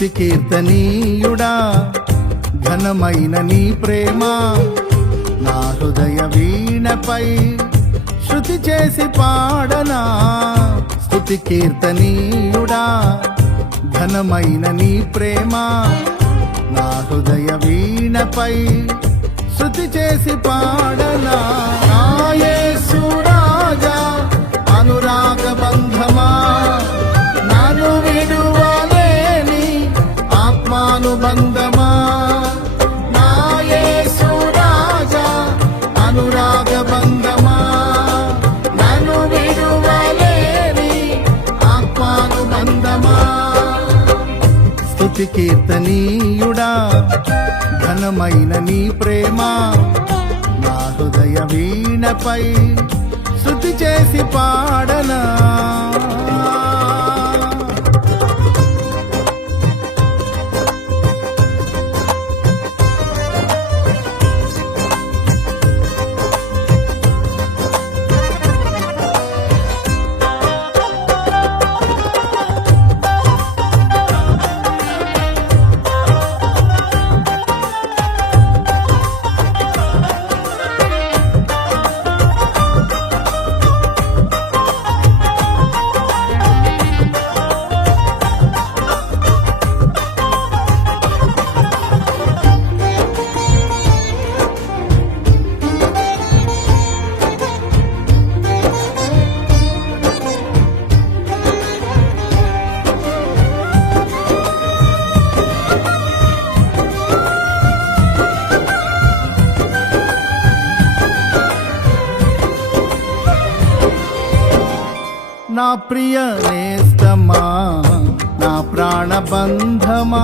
స్తుతి కీర్తనీయుడా ఘనమైన నీ ప్రేమ నా హృదయ వీణపై శృతి చేసి పాడనా. స్తుతి కీర్తనీయుడా ఘనమైన నీ ప్రేమ నా హృదయ వీణపై శృతి చేసి పాడనా. నా యేసు రాజా అనురాగ బంధమా నన్ను విడువలేని ఆత్మానుబంధమా. నా యేసు రాజా అనురాగ బంధమా నన్ను విడువలేని ఆత్మానుబంధమా. స్తుతి కీర్తనీయుడా ఘనమైన నీ ప్రేమ నా హృదయ వీణపై శృతి చేసి పాడనా. నా ప్రియ నేస్తమా నా ప్రాణబంధమా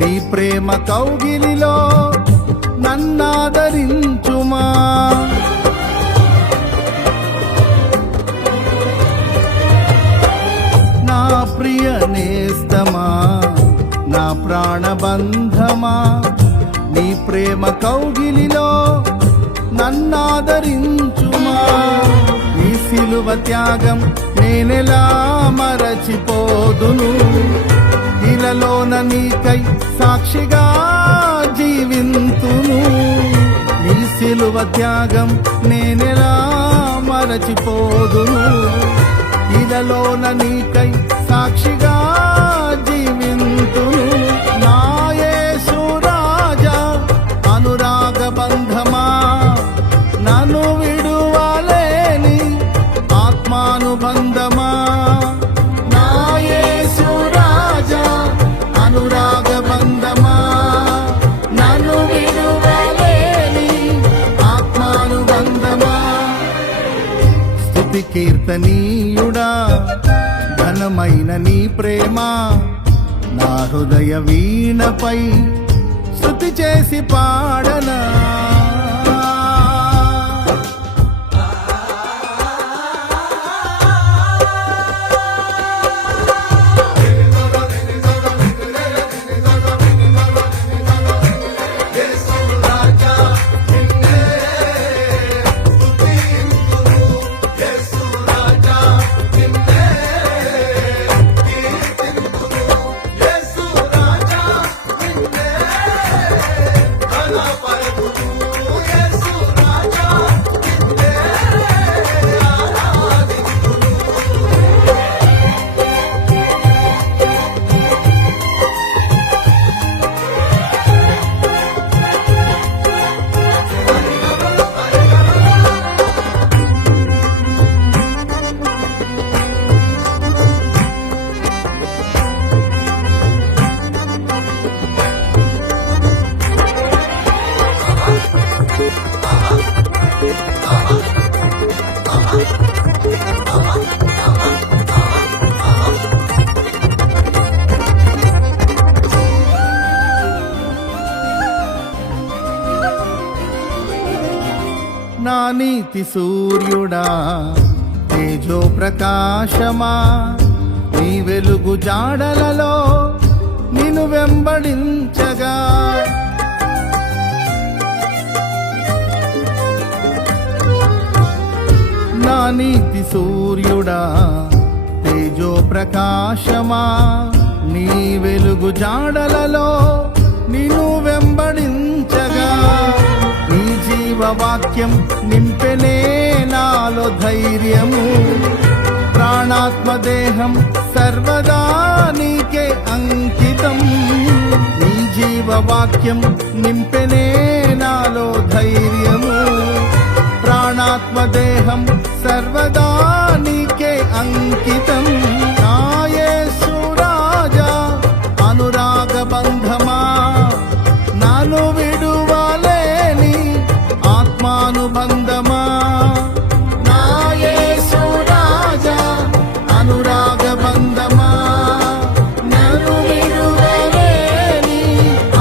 నీ ప్రేమ కౌగిలిలో నన్నాదరించుమా. నా ప్రియ నేస్తమా నా ప్రాణబంధమా నీ ప్రేమ కౌగిలిలో నన్నాదరించుమా. నీ సిలువ త్యాగం నేనెలా మరచిపోదును, ఇలలోన నీకై సాక్షిగా జీవింతును. నీ సిలువ త్యాగం నేనెలా మరచిపోదును, ఇలలోన నీకై సాక్షిగా జీవింతును. నా యేసు రాజా అనురాగ బంధమా నన్ను విడువలేని ఆత్మానుబంధమా. నా యేసు రాజా అనురాగ బంధమా నన్ను విడువలేని ఆత్మానుబంధమా. స్తుతి కీర్తనీయుడా ఘనమైన నీ ప్రేమ నా హృదయ వీణపై స్తుతి చేసి పాడనా. నా నీతి సూర్యుడా తేజో ప్రకాశమా నీ వెలుగు జాడలలో నిన్ను వెంబడించగా. నా నీతి సూర్యుడా తేజో ప్రకాశమా నీ వెలుగు జాడలలో నిన్ను వెంబడించగా నీ జీవవాక్యం నింపెనే నాలో ధైర్యము. ప్రాణాత్మ దేహం సర్వదా నీకే అంకితం. నీ జీవవాక్యం నింపెనే నాలో ధైర్యము. ప్రాణాత్మ దేహం సర్వదా నీకే అంకితం. నా యేసు రాజా అనురాగ బంధమా, నాను విడువలేని ఆత్మానుబంధమా. నా యేసు రాజా అనురాగ బంధమా, నాను విడువలేని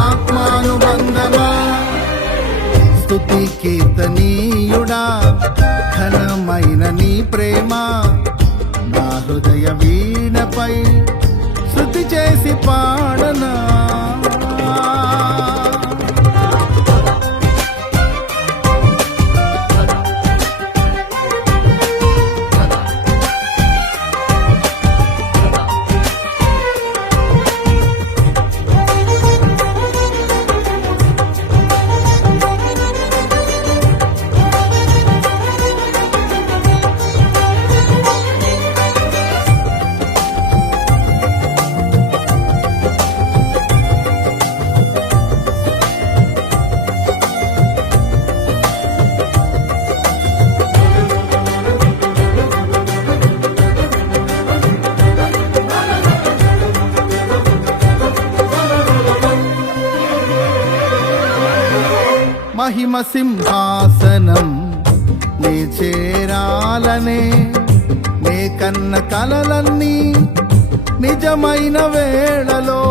ఆత్మానుబంధమా. స్తుతి కీర్తనీయుడా ఘనమైన నీ ప్రేమ నా హృదయ వీణపై శృతి చేసి పాడనా. మహిమ సింహాసనం నే చేరాలనే నే కన్న కలలన్నీ నిజమైన వేళలో.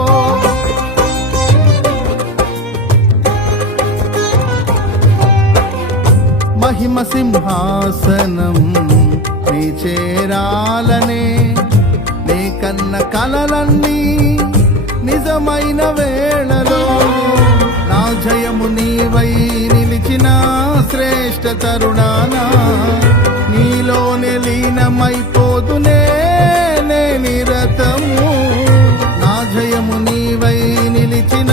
మహిమ సింహాసనం నే చేరాలనే నే కన్న కలలన్నీ నిజమైన వేళలో. నా జయము నీవై నిలిచిన శ్రేష్ఠ తరుణానా నీలోనే లీనమైపోదునే నే నిరతము. నా జయము నీవై నిలిచిన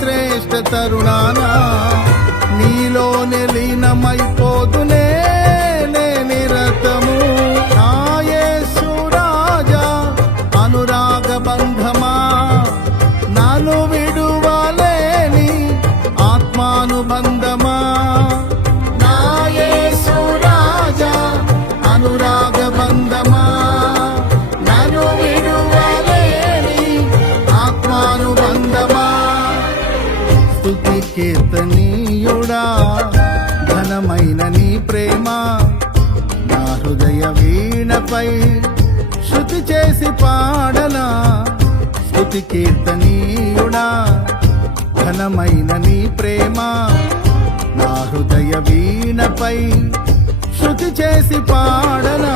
శ్రేష్ఠ తరుణానా నీలోనే లీనమైపోదునే నే నిరతము. నా యేసు రాజా అనురాగ బంధమా, నాను విడువలేని ఆత్మానుబంధమా. నా యేసు రాజా అనురాగ బంధమా, నాను విడువలేని ఆత్మానుబంధమా. స్తుతి కీర్తనీయుడా ఘనమైన నీ ప్రేమ నా హృదయ వీణపై శృతి చేసి పాడనా. స్తుతి కీర్తనీయుడా ఘనమైన నీ ప్రేమ నా హృదయ వీణపై శృతి చేసి పాడనా.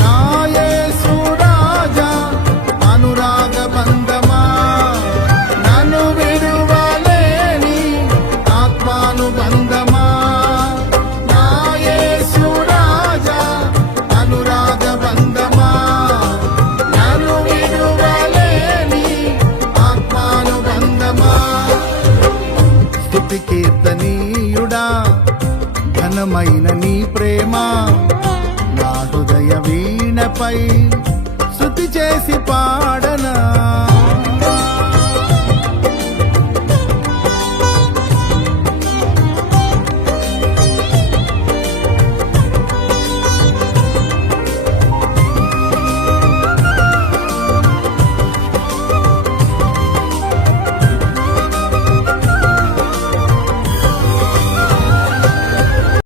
నా యేసు రాజా అనురాగ బంధమా, నన్ను విడువలేని ఆత్మానుబంధమా. నా యేసు రాజా అనురాగ బంధమా, నన్ను విడువలేని ఆత్మానుబంధమా. స్తుతి కీర్తనీయుడా ఘనమైన నీ ప్రేమ నా హృదయ వీణపై శృతి చేసి పా